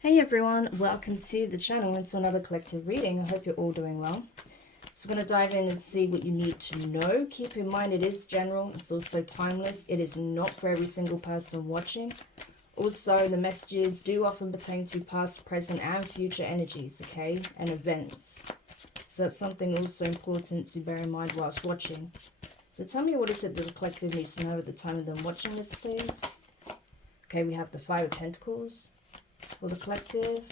Hey everyone, welcome to the channel and to another collective reading. I hope you're all doing well. So I'm going to dive in and see what you need to know. Keep in mind it is general, it's also timeless. It is not for every single person watching. Also, the messages do often pertain to past, present and future energies, okay, and events. So that's something also important to bear in mind whilst watching. So tell me what is it that the collective needs to know at the time of them watching this, please. Okay, we have the Five of Pentacles for the collective.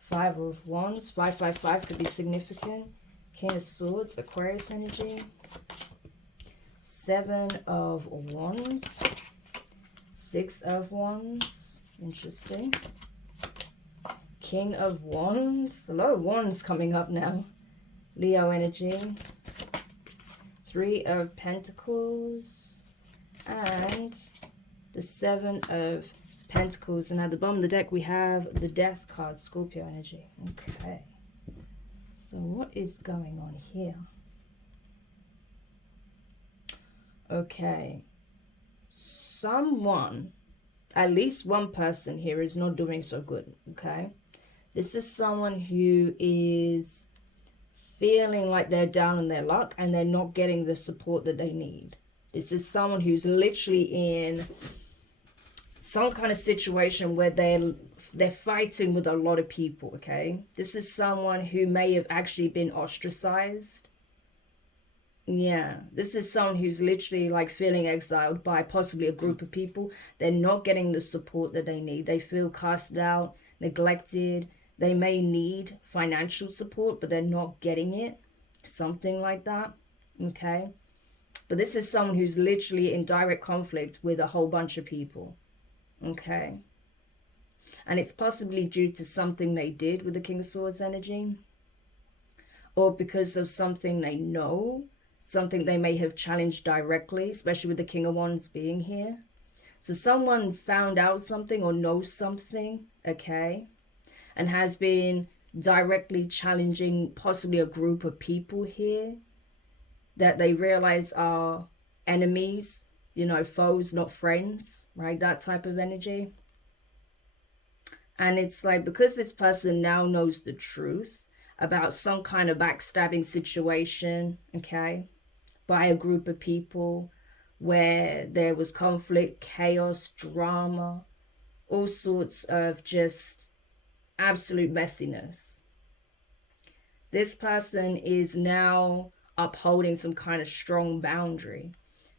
Five of Wands. 555 could be significant. King of Swords, Aquarius energy. Seven of Wands. Six of Wands. Interesting. King of Wands. A lot of Wands coming up now. Leo energy. Three of Pentacles. And the Seven of Pentacles. And at the bottom of the deck we have the Death card, Scorpio energy. Okay. So what is going on here? Okay. Someone, at least one person here is not doing so good. Okay. This is someone who is feeling like they're down on their luck and they're not getting the support that they need. This is someone who's literally in some kind of situation where they're fighting with a lot of people, okay? This is someone who may have actually been ostracized. Yeah, this is someone who's literally like feeling exiled by possibly a group of people. They're not getting the support that they need. They feel cast out, neglected. They may need financial support, but they're not getting it. Something like that, okay? But this is someone who's literally in direct conflict with a whole bunch of people. Okay. And it's possibly due to something they did with the King of Swords energy. Or because of something they know. Something they may have challenged directly. Especially with the King of Wands being here. So someone found out something or knows something. Okay. And has been directly challenging possibly a group of people here. That they realize are enemies. You know, foes, not friends, right? That type of energy. And it's like, because this person now knows the truth about some kind of backstabbing situation, okay, by a group of people where there was conflict, chaos, drama, all sorts of just absolute messiness. This person is now upholding some kind of strong boundary.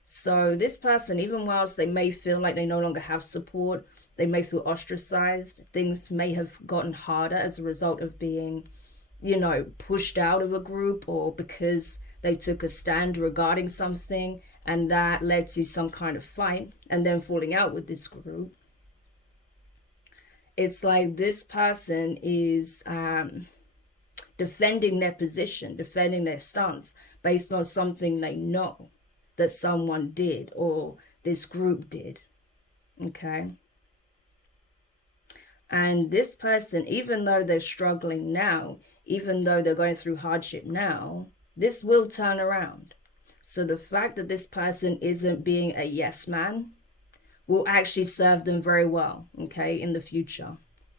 So this person, even whilst they may feel like they no longer have support, they may feel ostracized, things may have gotten harder as a result of being, you know, pushed out of a group, or because they took a stand regarding something and that led to some kind of fight and then falling out with this group. It's like this person is defending their position, defending their stance based on something they know that someone did or this group did, okay? And this person, even though they're struggling now, even though they're going through hardship now, this will turn around. So the fact that this person isn't being a yes man will actually serve them very well, okay, in the future.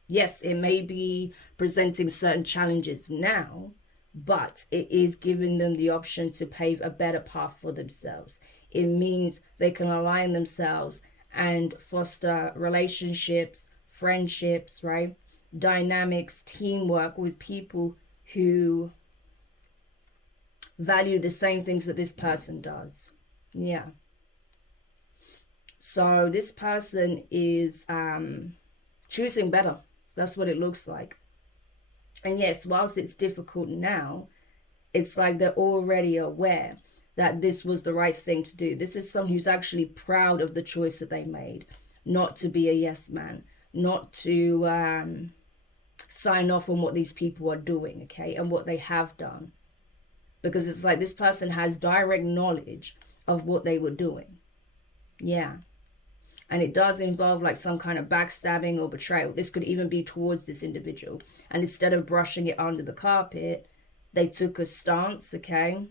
Yes, it may be presenting certain challenges now, but it is giving them the option to pave a better path for themselves. It means they can align themselves and foster relationships, friendships, right? Dynamics, teamwork with people who value the same things that this person does. Yeah. So this person is choosing better. That's what it looks like. And yes, whilst it's difficult now, it's like they're already aware that this was the right thing to do. This is someone who's actually proud of the choice that they made, not to be a yes man, not to sign off on what these people are doing, okay, and what they have done. Because it's like this person has direct knowledge of what they were doing. Yeah. And it does involve like some kind of backstabbing or betrayal. This could even be towards this individual. And instead of brushing it under the carpet, they took a stance, okay?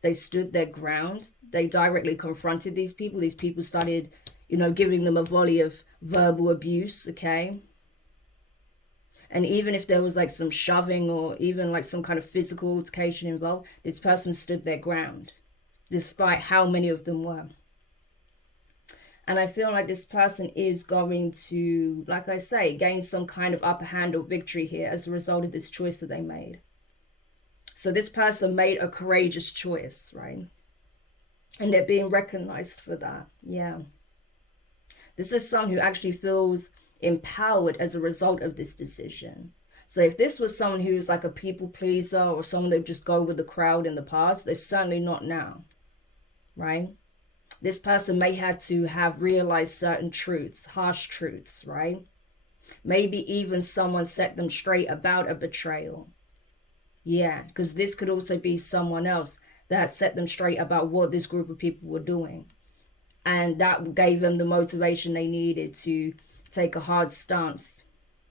They stood their ground. They directly confronted these people. These people started, you know, giving them a volley of verbal abuse, okay? And even if there was like some shoving or even like some kind of physical altercation involved, this person stood their ground, despite how many of them were. And I feel like this person is going to, like I say, gain some kind of upper hand or victory here as a result of this choice that they made. So this person made a courageous choice, right? And they're being recognized for that. Yeah. This is someone who actually feels empowered as a result of this decision. So if this was someone who's like a people pleaser or someone that would just go with the crowd in the past, they're certainly not now, right? This person may have to have realized certain truths, harsh truths, right? Maybe even someone set them straight about a betrayal. Yeah, because this could also be someone else that set them straight about what this group of people were doing. And that gave them the motivation they needed to take a hard stance.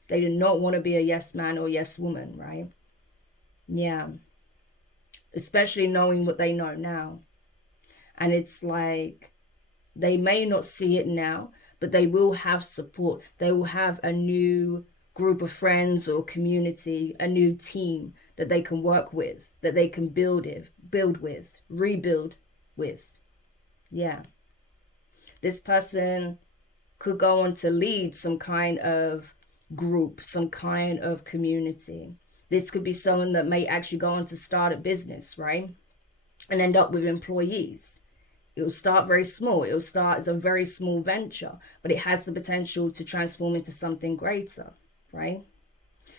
They did not want to be a yes man or yes woman, right? Yeah. Especially knowing what they know now. And it's like, they may not see it now, but they will have support. They will have a new group of friends or community, a new team that they can work with, that they can build with, rebuild with. Yeah. This person could go on to lead some kind of group, some kind of community. This could be someone that may actually go on to start a business, right? And end up with employees. It will start very small. It will start as a very small venture, but it has the potential to transform into something greater, right?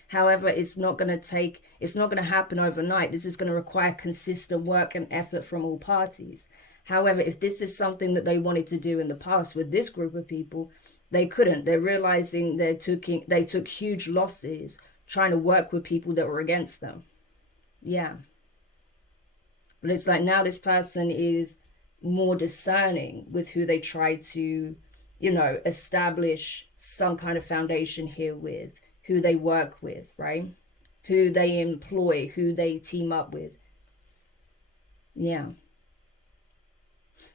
However, it's not going to happen overnight. This is going to require consistent work and effort from all parties. However, if this is something that they wanted to do in the past with this group of people, they couldn't. They're realizing they took huge losses trying to work with people that were against them. Yeah. But it's like now this person is more discerning with who they try to, establish some kind of foundation here with, who they work with, right? Who they employ, who they team up with. Yeah.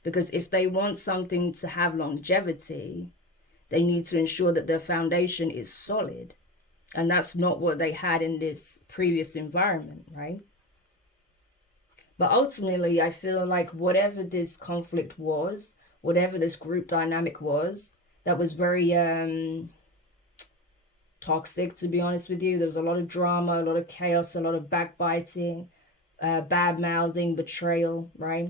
Because if they want something to have longevity, they need to ensure that their foundation is solid. And that's not what they had in this previous environment, right? But ultimately, I feel like whatever this conflict was, whatever this group dynamic was, that was very toxic, to be honest with you. There was a lot of drama, a lot of chaos, a lot of backbiting, bad mouthing, betrayal, right?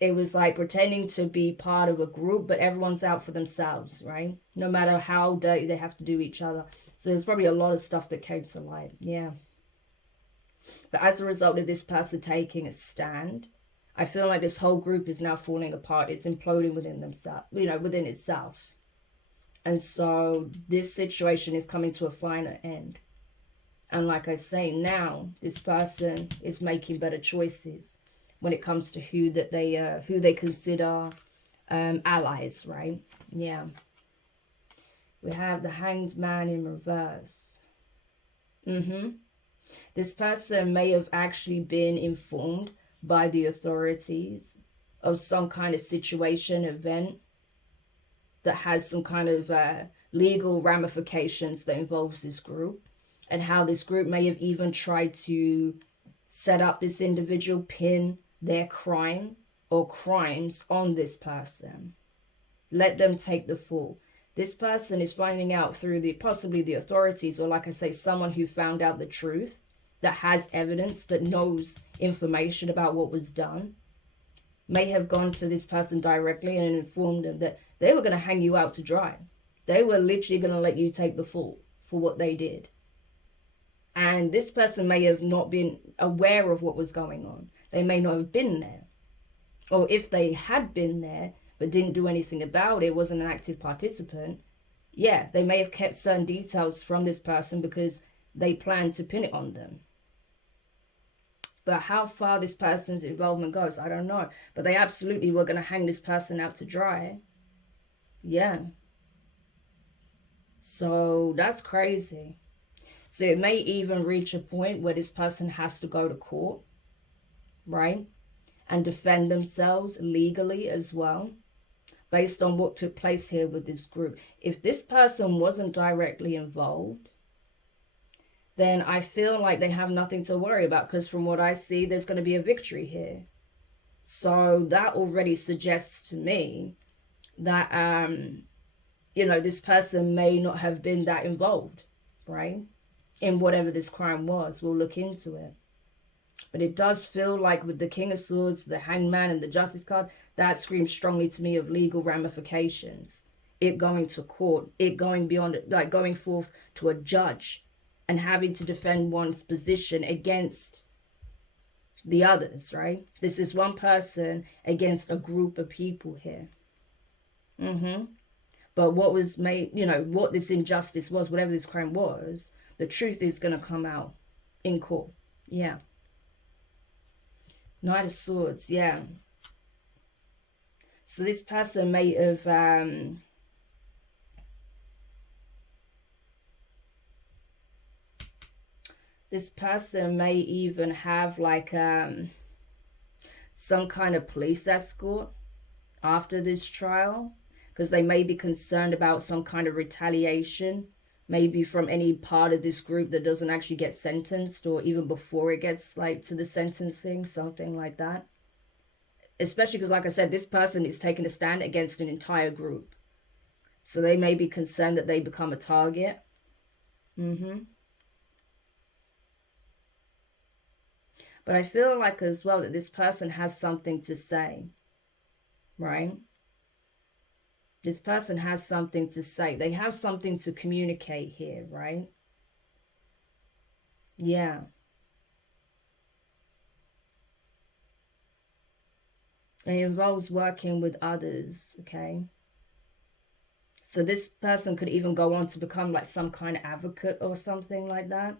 It was like pretending to be part of a group, but everyone's out for themselves, right? No matter how dirty they have to do each other. So there's probably a lot of stuff that came to light. Yeah. But as a result of this person taking a stand, I feel like this whole group is now falling apart. It's imploding within themselves, within itself. And so this situation is coming to a final end. And like I say, now this person is making better choices when it comes to who they consider allies, right? Yeah. We have the Hanged Man in reverse. This person may have actually been informed by the authorities of some kind of situation, event that has some kind of legal ramifications that involves this group, and how this group may have even tried to set up this individual, pin their crime or crimes on this person. Let them take the fall. This person is finding out through possibly the authorities, or like I say, someone who found out the truth, that has evidence, that knows information about what was done, may have gone to this person directly and informed them that they were going to hang you out to dry. They were literally going to let you take the fall for what they did. And this person may have not been aware of what was going on. They may not have been there. Or if they had been there but didn't do anything about it, wasn't an active participant, yeah, they may have kept certain details from this person because they planned to pin it on them. But how far this person's involvement goes, I don't know. But they absolutely were going to hang this person out to dry. Yeah. So that's crazy. So it may even reach a point where this person has to go to court, right? And defend themselves legally as well, based on what took place here with this group. If this person wasn't directly involved, then I feel like they have nothing to worry about, because from what I see, there's going to be a victory here. So that already suggests to me that, you know, this person may not have been that involved, right, in whatever this crime was. We'll look into it. But it does feel like with the King of Swords, the Hangman, and the Justice card, that screams strongly to me of legal ramifications. It going to court, it going beyond it, like going forth to a judge and having to defend one's position against the others, right? This is one person against a group of people here. But what was made, you know, what this injustice was, whatever this crime was, the truth is going to come out in court. Yeah. Knight of Swords, yeah. So this person may have this person may even have like some kind of police escort after this trial, because they may be concerned about some kind of retaliation, maybe from any part of this group that doesn't actually get sentenced, or even before it gets like to the sentencing, something like that. Especially because, like I said, this person is taking a stand against an entire group, so they may be concerned that they become a target. But I feel like as well that this person has something to say, right? This person has something to say. They have something to communicate here, right? Yeah. And it involves working with others, okay? So this person could even go on to become like some kind of advocate or something like that.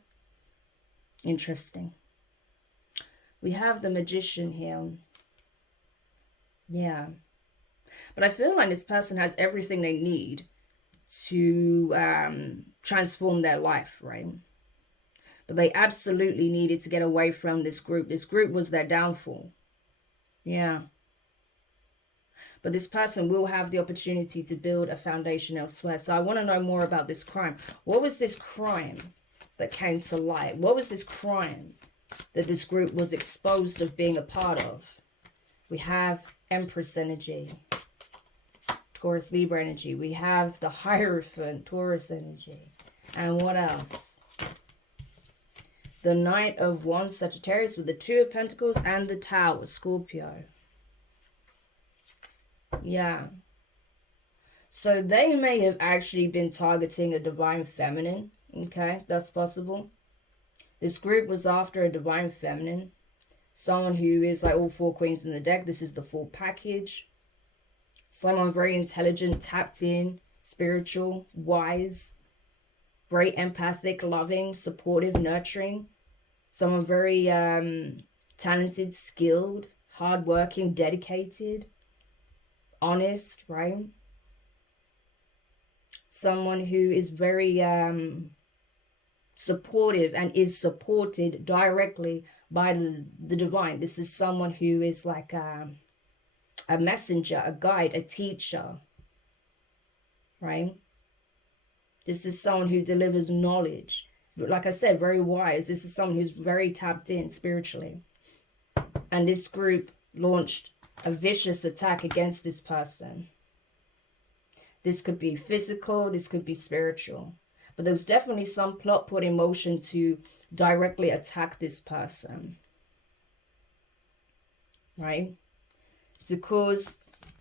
Interesting. We have the Magician here. Yeah. But I feel like this person has everything they need to transform their life, right? But they absolutely needed to get away from this group. This group was their downfall. Yeah. But this person will have the opportunity to build a foundation elsewhere. So I want to know more about this crime. What was this crime that came to light? What was this crime that this group was exposed of being a part of? We have Empress energy, Taurus Libra energy. We have the Hierophant, Taurus energy. And what else? The Knight of Wands, Sagittarius, with the Two of Pentacles, and the Tower, Scorpio. Yeah. So they may have actually been targeting a divine feminine. Okay, that's possible. This group was after a divine feminine. Someone who is like all four queens in the deck. This is the full package. Someone very intelligent, tapped in, spiritual, wise, very empathic, loving, supportive, nurturing. Someone very talented, skilled, hardworking, dedicated, honest, right? Someone who is very supportive and is supported directly by the divine. This is someone who is like a messenger, a guide, a teacher, right? This is someone who delivers knowledge. Like I said, very wise. This is someone who's very tapped in spiritually. And this group launched a vicious attack against this person. This could be physical, this could be spiritual. But there was definitely some plot put in motion to directly attack this person, right? To cause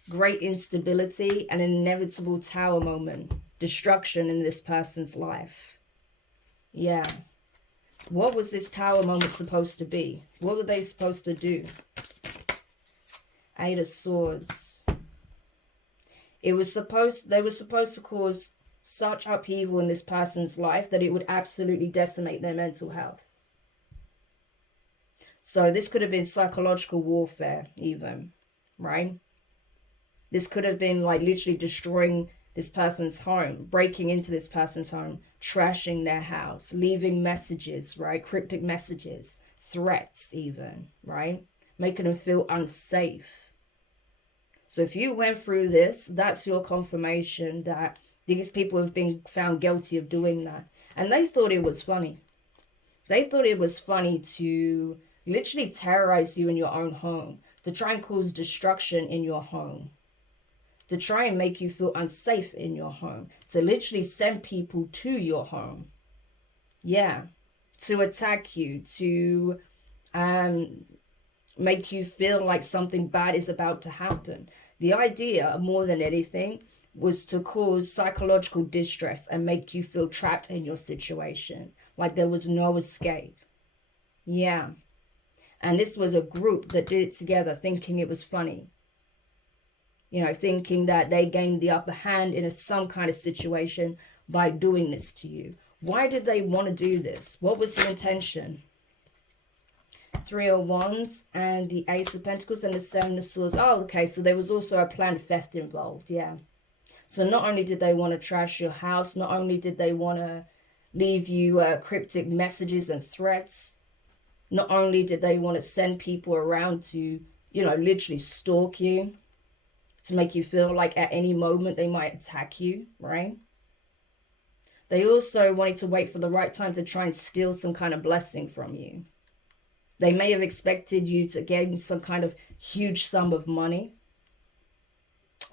great instability and an inevitable tower moment, destruction in this person's life. Yeah. What was this tower moment supposed to be? What were they supposed to do? Eight of Swords. They were supposed to cause such upheaval in this person's life that it would absolutely decimate their mental health. So this could have been psychological warfare even, right? This could have been like literally destroying this person's home, breaking into this person's home, trashing their house, leaving messages, right? Cryptic messages, threats even, right? Making them feel unsafe. So if you went through this, that's your confirmation that these people have been found guilty of doing that. And they thought it was funny. They thought it was funny to literally terrorize you in your own home, to try and cause destruction in your home, to try and make you feel unsafe in your home, to literally send people to your home. Yeah, to attack you, to make you feel like something bad is about to happen. The idea, more than anything, was to cause psychological distress and make you feel trapped in your situation, like there was no escape. Yeah. And this was a group that did it together, thinking it was funny. You know, thinking that they gained the upper hand in some kind of situation by doing this to you. Why did they want to do this? What was the intention? Three of Wands and the Ace of Pentacles and the Seven of Swords. Oh, okay, so there was also a planned theft involved, yeah. So not only did they want to trash your house, not only did they want to leave you cryptic messages and threats, not only did they want to send people around to, you know, literally stalk you, to make you feel like at any moment they might attack you, right? They also wanted to wait for the right time to try and steal some kind of blessing from you. They may have expected you to gain some kind of huge sum of money,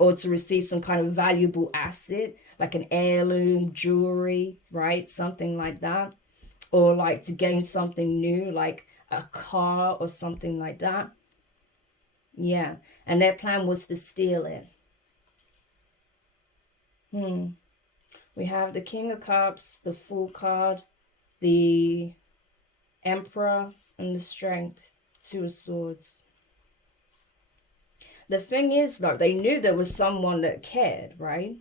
or to receive some kind of valuable asset, like an heirloom, jewelry, right? Something like that. Or like to gain something new, like a car or something like that. Yeah, and their plan was to steal it. We have the King of Cups, the Fool card, the Emperor, and the Strength, Two of Swords. The thing is, though, they knew there was someone that cared, right?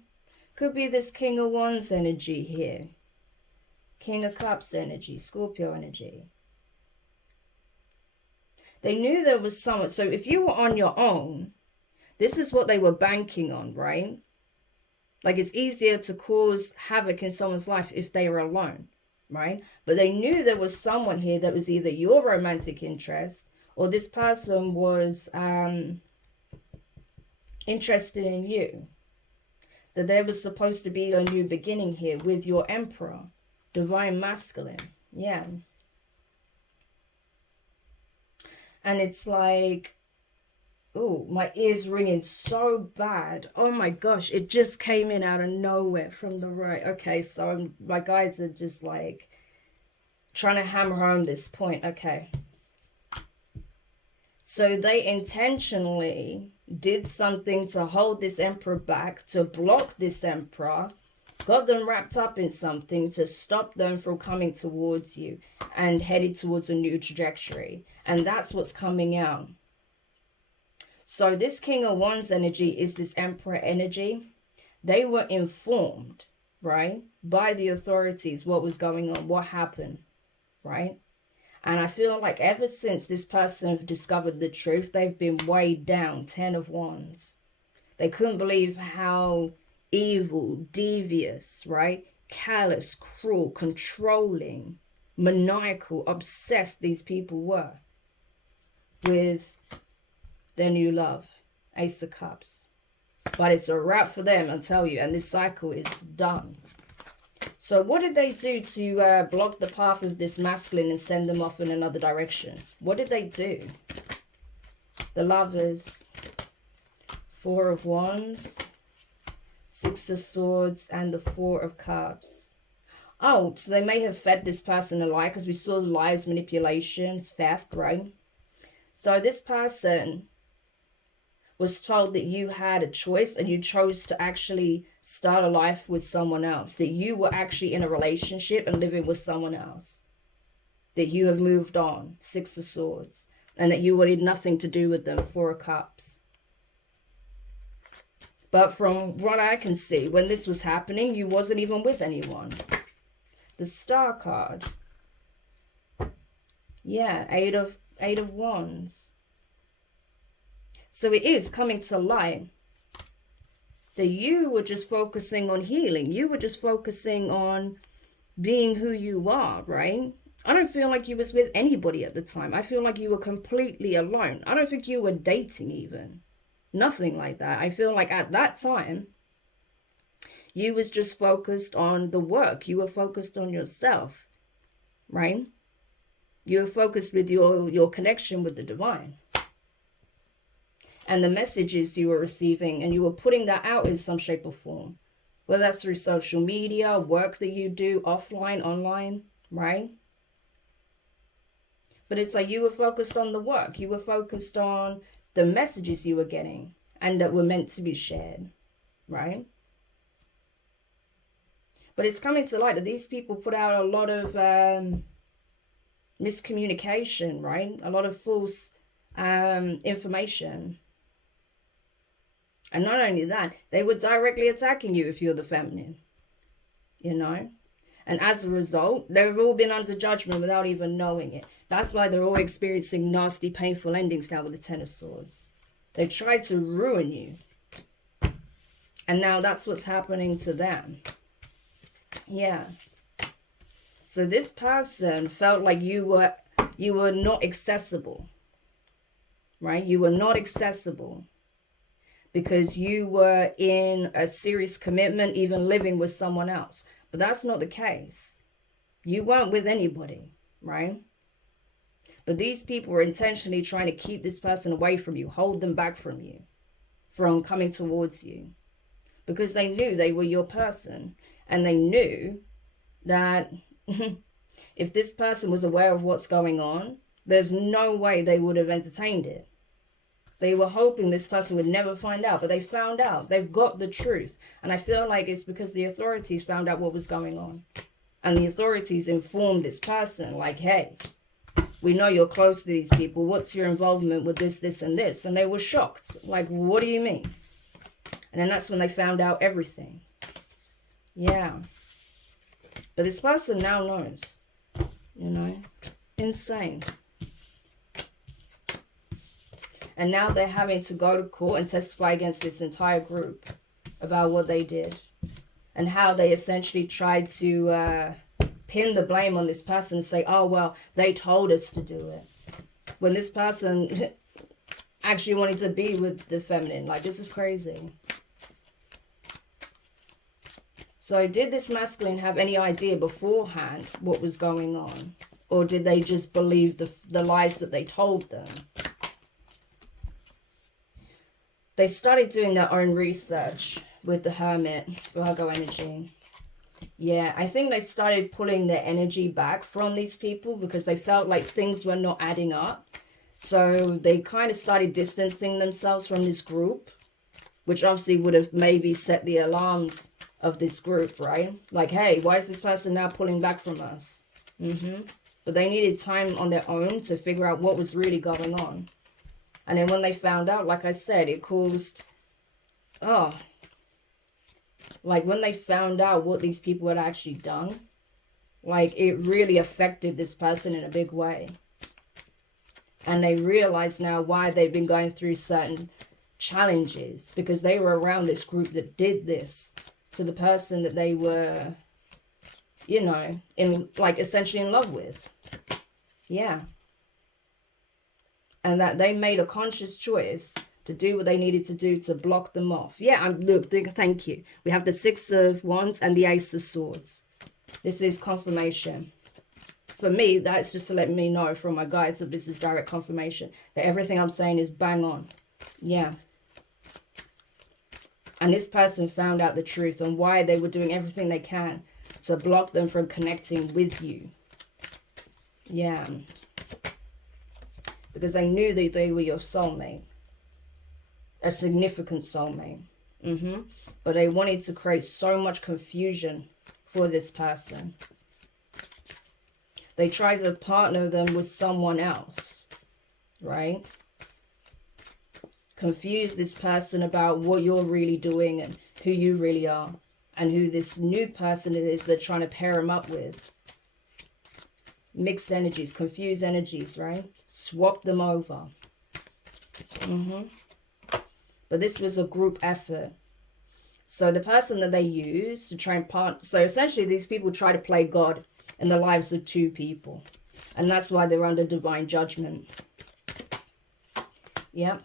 Could be this King of Wands energy here. King of Cups energy, Scorpio energy. They knew there was someone. So if you were on your own, this is what they were banking on, right? Like, it's easier to cause havoc in someone's life if they are alone, right? But they knew there was someone here that was either your romantic interest, or this person was interested in you. That there was supposed to be a new beginning here with your Emperor, divine masculine. Yeah. And it's like, oh, my ears ringing so bad. Oh my gosh, it just came in out of nowhere from the right. Okay, so my guides are just like trying to hammer home this point. Okay. So they intentionally did something to hold this Emperor back, to block this Emperor, got them wrapped up in something to stop them from coming towards you and headed towards a new trajectory. And that's what's coming out. So this King of Wands energy is this Emperor energy. They were informed, right, by the authorities what was going on, what happened, right? And I feel like ever since this person discovered the truth, they've been weighed down. 10 of Wands. They couldn't believe how evil, devious, right? Callous, cruel, controlling, maniacal, obsessed these people were with their new love, Ace of Cups. But it's a wrap for them, I'll tell you, and this cycle is done. So what did they do to block the path of this masculine and send them off in another direction? What did they do? The Lovers, Four of Wands, Six of Swords, and the Four of Cups. Oh, so they may have fed this person a lie, because we saw lies, manipulations, theft, right? So this person was told that you had a choice and you chose to actually start a life with someone else, that you were actually in a relationship and living with someone else, that you have moved on, Six of Swords, and that you wanted nothing to do with them, Four of Cups. But from what I can see, when this was happening, you wasn't even with anyone. The Star card. Yeah, Eight of Wands. So it is coming to light that you were just focusing on healing. You were just focusing on being who you are, right? I don't feel like you was with anybody at the time. I feel like you were completely alone. I don't think you were dating even. Nothing like that. I feel like at that time, you was just focused on the work. You were focused on yourself, right? You were focused with your connection with the divine. And the messages you were receiving, and you were putting that out in some shape or form. Whether that's through social media, work that you do, offline, online, right? But it's like you were focused on the work. You were focused on the messages you were getting and that were meant to be shared, right? But it's coming to light that these people put out a lot of miscommunication, right? A lot of false information. And not only that, they were directly attacking you if you're the feminine, you know? And as a result, they've all been under judgment without even knowing it. That's why they're all experiencing nasty, painful endings now with the Ten of Swords. They tried to ruin you. And now that's what's happening to them. Yeah. So this person felt like you were not accessible. Right? You were not accessible. Because you were in a serious commitment, even living with someone else. But that's not the case. You weren't with anybody, right? But these people were intentionally trying to keep this person away from you, hold them back from you, from coming towards you. Because they knew they were your person. And they knew that if this person was aware of what's going on, there's no way they would have entertained it. They were hoping this person would never find out, but they found out. They've got the truth. And I feel like it's because the authorities found out what was going on. And the authorities informed this person, like, hey, we know you're close to these people. What's your involvement with this, this, and this? And they were shocked. Like, what do you mean? And then that's when they found out everything. Yeah. But this person now knows, you know, insane. And now they're having to go to court and testify against this entire group about what they did. And how they essentially tried to pin the blame on this person and say, oh, well, they told us to do it. When this person actually wanted to be with the feminine. Like, this is crazy. So did this masculine have any idea beforehand what was going on? Or did they just believe the lies that they told them? They started doing their own research with the Hermit, Virgo energy. Yeah, I think they started pulling their energy back from these people because they felt like things were not adding up. So they kind of started distancing themselves from this group, which obviously would have maybe set the alarms of this group, right? Like, hey, why is this person now pulling back from us? But they needed time on their own to figure out what was really going on. And then when they found out, like I said, it caused, like when they found out what these people had actually done, like it really affected this person in a big way. And they realized now why they've been going through certain challenges, because they were around this group that did this to the person that they were, you know, in like essentially in love with. Yeah. And that they made a conscious choice to do what they needed to do to block them off. Yeah, look, thank you. We have the Six of Wands and the Ace of Swords. This is confirmation. For me, that's just to let me know from my guides that this is direct confirmation. That everything I'm saying is bang on. Yeah. And this person found out the truth and why they were doing everything they can to block them from connecting with you. Yeah. Because they knew that they were your soulmate. A significant soulmate. But they wanted to create so much confusion for this person. They tried to partner them with someone else. Right? Confuse this person about what you're really doing and who you really are. And who this new person is they're trying to pair them up with. Mixed energies, confused energies, right? Swap them over. But this was a group effort. So the person that they used to try and partner... So essentially these people try to play God in the lives of two people. And that's why they're under divine judgment. Yeah.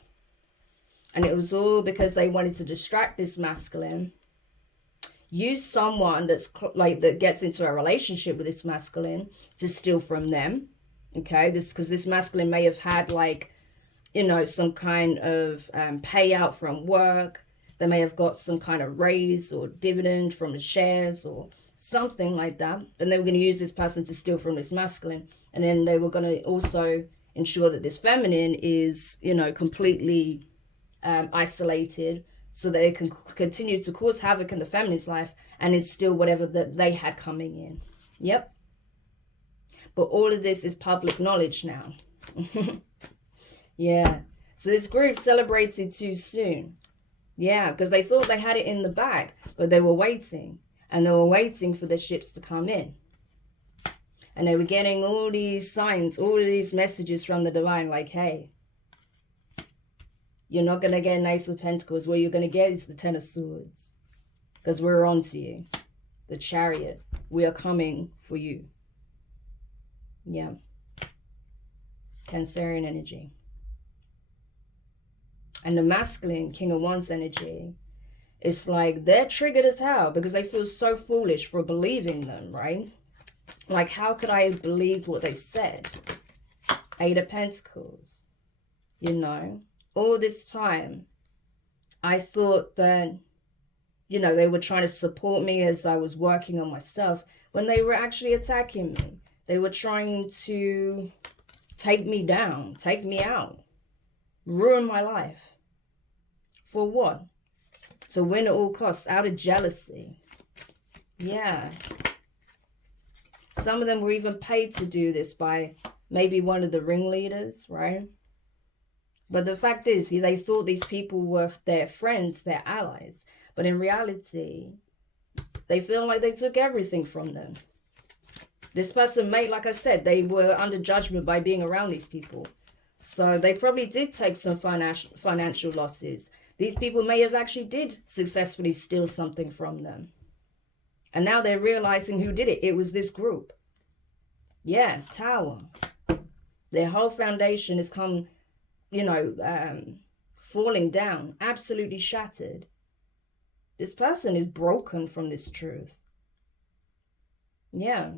And it was all because they wanted to distract this masculine. Use someone that's like that gets into a relationship with this masculine to steal from them. Okay, because this masculine may have had like, you know, some kind of payout from work. They may have got some kind of raise or dividend from the shares or something like that. And they were going to use this person to steal from this masculine. And then they were going to also ensure that this feminine is, you know, completely isolated, so that they can continue to cause havoc in the feminine's life and instill whatever that they had coming in. Yep. But all of this is public knowledge now. Yeah. So this group celebrated too soon. Yeah, because they thought they had it in the bag, but they were waiting. And they were waiting for the ships to come in. And they were getting all these signs, all of these messages from the divine, like, hey, you're not going to get an Ace of Pentacles. What you're going to get is the Ten of Swords. Because we're on to you. The Chariot. We are coming for you. Yeah. Cancerian energy. And the masculine, King of Wands energy, it's like they're triggered as hell because they feel so foolish for believing them, right? Like, how could I believe what they said? Eight of Pentacles. You know, all this time, I thought that, you know, they were trying to support me as I was working on myself, when they were actually attacking me. They were trying to take me down, take me out, ruin my life. For what? To win at all costs, out of jealousy. Yeah. Some of them were even paid to do this by maybe one of the ringleaders, right? But the fact is, they thought these people were their friends, their allies. But in reality, they feel like they took everything from them. This person may, like I said, they were under judgment by being around these people. So they probably did take some financial losses. These people may have actually did successfully steal something from them. And now they're realizing who did it. It was this group. Yeah, Tower. Their whole foundation has come, you know, falling down, absolutely shattered. This person is broken from this truth. Yeah.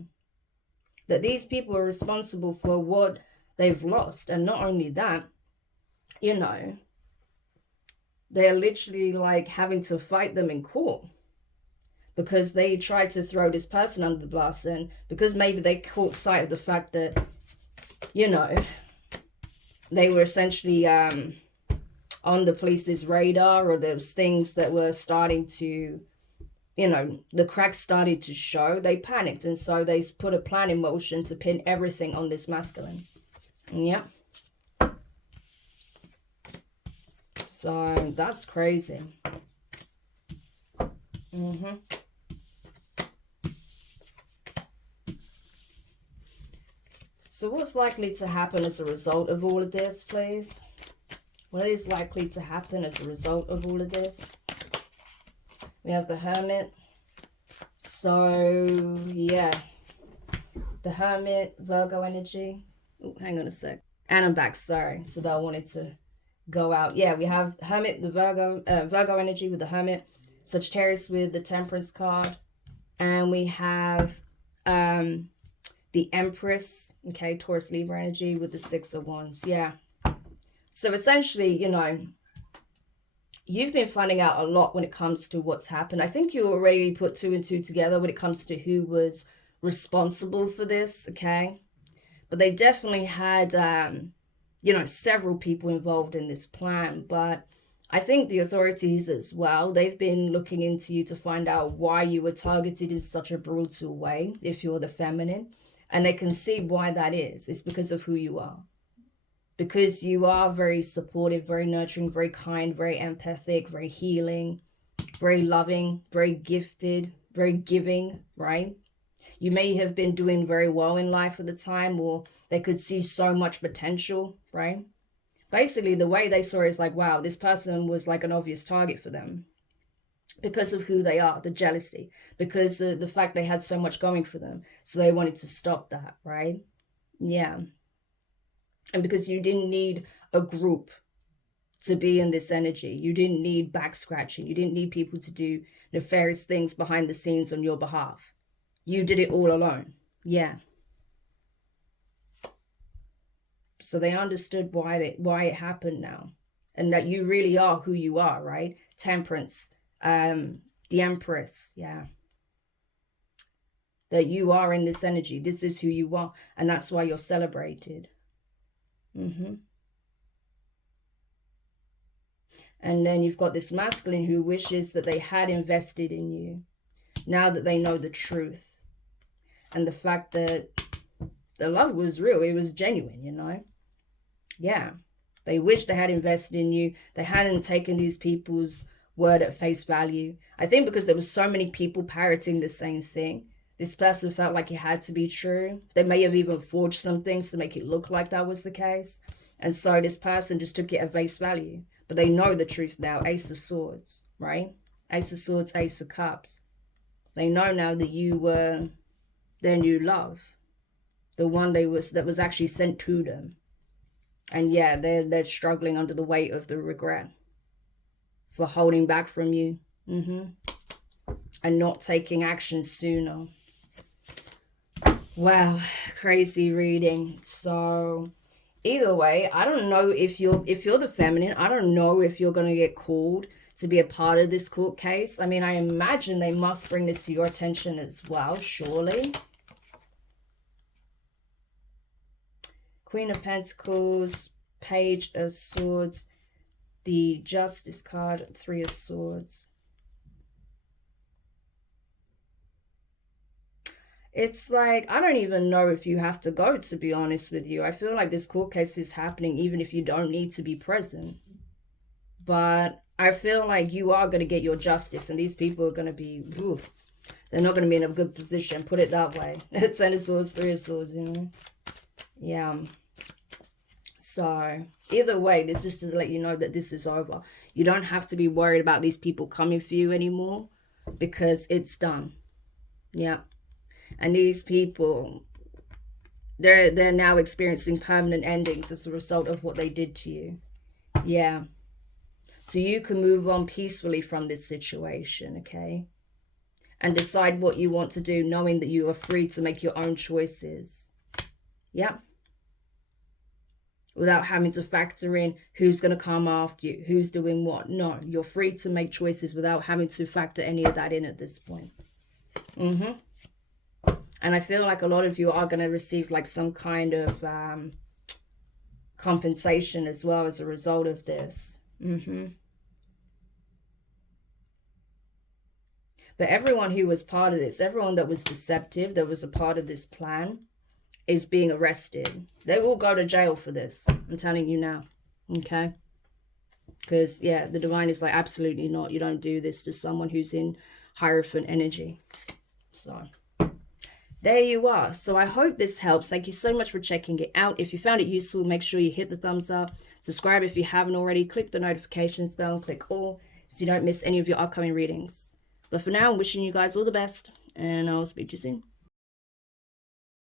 That these people are responsible for what they've lost. And not only that, you know, they're literally like having to fight them in court because they tried to throw this person under the bus, and because maybe they caught sight of the fact that, you know, they were essentially on the police's radar, or there was things that were starting to, you know, the cracks started to show. They panicked, and so they put a plan in motion to pin everything on this masculine. Yeah. So that's crazy. So what's likely to happen as a result of all of this, please? What is likely to happen as a result of all of this? We have the Hermit. So, yeah. The Hermit, Virgo energy. Oh, hang on a sec. And I'm back, sorry. So I wanted to go out. Yeah, we have Hermit, the Virgo energy with the Hermit. Sagittarius with the Temperance card. And we have the Empress, okay, Taurus, Libra energy with the Six of Wands. Yeah. So essentially, you know, you've been finding out a lot when it comes to what's happened. I think you already put two and two together when it comes to who was responsible for this, okay? But they definitely had, you know, several people involved in this plan. But I think the authorities as well, they've been looking into you to find out why you were targeted in such a brutal way, if you're the feminine. And they can see why that is. It's because of who you are. Because you are very supportive, very nurturing, very kind, very empathic, very healing, very loving, very gifted, very giving, right? You may have been doing very well in life at the time, or they could see so much potential, right? Basically, the way they saw it is like, wow, this person was like an obvious target for them because of who they are, the jealousy, because of the fact they had so much going for them. So they wanted to stop that, right? Yeah. And because you didn't need a group to be in this energy. You didn't need back scratching. You didn't need people to do nefarious things behind the scenes on your behalf. You did it all alone. Yeah. So they understood why it happened now. And that you really are who you are, right? Temperance, the Empress, yeah. That you are in this energy. This is who you are. And that's why you're celebrated. And then you've got this masculine who wishes that they had invested in you. Now that they know the truth. And the fact that the love was real. It was genuine, you know. Yeah. They wish they had invested in you. They hadn't taken these people's word at face value. I think because there were so many people parroting the same thing, this person felt like it had to be true. They may have even forged some things to make it look like that was the case. And so this person just took it at face value. But they know the truth now. Ace of Swords, right? Ace of Swords, Ace of Cups. They know now that you were their new love. The one that was actually sent to them. And yeah, they're struggling under the weight of the regret for holding back from you. And not taking action sooner. Wow, crazy reading. So either way, I don't know if you're the feminine, I don't know if you're going to get called to be a part of this court case. I mean, I imagine they must bring this to your attention as well, surely. Queen of Pentacles, Page of Swords, the Justice card, Three of Swords. It's like, I don't even know if you have to go, to be honest with you. I feel like this court case is happening even if you don't need to be present. But I feel like you are going to get your justice, and these people are going to be, they're not going to be in a good position, put it that way. 10 of Swords, 3 of Swords, you know. Yeah. So either way, this is to let you know that this is over. You don't have to be worried about these people coming for you anymore, because it's done. Yeah. And these people, they're now experiencing permanent endings as a result of what they did to you. Yeah. So you can move on peacefully from this situation, okay? And decide what you want to do, knowing that you are free to make your own choices. Yeah. Without having to factor in who's going to come after you, who's doing what. No, you're free to make choices without having to factor any of that in at this point. And I feel like a lot of you are going to receive like some kind of compensation as well as a result of this. But everyone who was part of this, everyone that was deceptive, that was a part of this plan, is being arrested. They will go to jail for this. I'm telling you now. Okay? Because, yeah, the divine is like, absolutely not. You don't do this to someone who's in Hierophant energy. So there you are. So I hope this helps. Thank you so much for checking it out. If you found it useful, make sure you hit the thumbs up. Subscribe if you haven't already. Click the notifications bell and click all so you don't miss any of your upcoming readings. But for now, I'm wishing you guys all the best, and I'll speak to you soon.